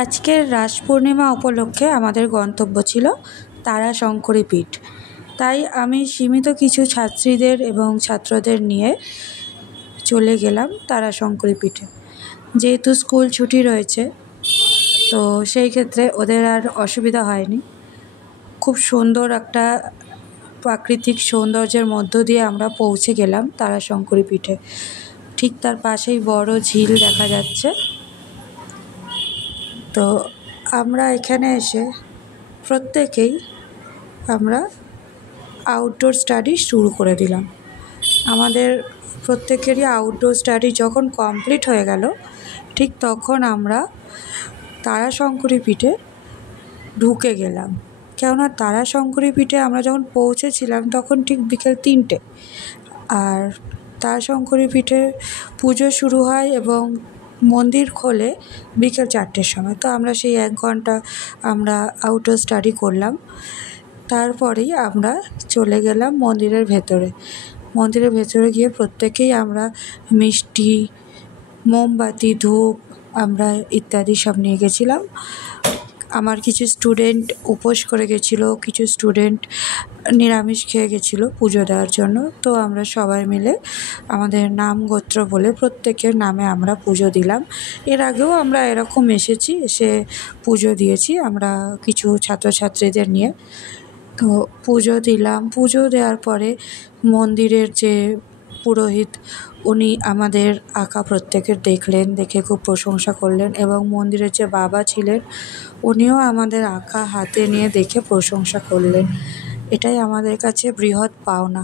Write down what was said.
আজকের রাস পূর্ণিমা উপলক্ষে আমাদের গন্তব্য ছিল তারাশঙ্করী পীঠ। তাই আমি সীমিত কিছু ছাত্রীদের এবং ছাত্রদের নিয়ে চলে গেলাম তারাশঙ্করী পীঠে। যেহেতু স্কুল ছুটি রয়েছে, তো সেই ক্ষেত্রে ওদের আর অসুবিধা হয়নি। খুব সুন্দর একটা প্রাকৃতিক সৌন্দর্যের মধ্য দিয়ে আমরা পৌঁছে গেলাম তারাশঙ্করী পীঠে। ঠিক তার পাশেই বড় ঝিল দেখা যাচ্ছে। তো আমরা এখানে এসে প্রত্যেকেই আমরা আউটডোর স্টাডি শুরু করে দিলাম। আমাদের প্রত্যেকেরই আউটডোর স্টাডি যখন কমপ্লিট হয়ে গেল, ঠিক তখন আমরা তারাশঙ্করী পীঠে ঢুকে গেলাম। কেননা তারাশঙ্করী পীঠে আমরা যখন পৌঁছেছিলাম তখন ঠিক বিকেল 3টে, আর তারাশঙ্করী পীঠে পুজো শুরু হয় এবং মন্দির খোলে বিকেল 4টের সময়। তো আমরা সেই 1 ঘন্টা আমরা আউটডোর স্টাডি করলাম। তারপরেই আমরা চলে গেলাম মন্দিরের ভেতরে। মন্দিরের ভেতরে গিয়ে প্রত্যেকেই আমরা মিষ্টি, মোমবাতি, ধূপ আমরা ইত্যাদি সব নিয়ে গেছিলাম। আমার কিছু স্টুডেন্ট উপোস করে গেছিলো, কিছু স্টুডেন্ট নিরামিষ খেয়ে গেছিলো পুজো দেওয়ার জন্য। তো আমরা সবাই মিলে আমাদের নাম গোত্র বলে প্রত্যেকের নামে আমরা পুজো দিলাম। এর আগেও আমরা এরকম এসে পুজো দিয়েছি আমরা কিছু ছাত্রছাত্রীদের নিয়ে। তো পুজো দিলাম। পুজো দেওয়ার পরে মন্দিরের যে পুরোহিত, উনি আমাদের আঁকা প্রত্যেকের দেখলেন, দেখে খুব প্রশংসা করলেন, এবং মন্দিরের যে বাবা ছিলেন উনিও আমাদের আঁকা হাতে নিয়ে দেখে প্রশংসা করলেন। এটাই আমাদের কাছে বৃহৎ পাওনা।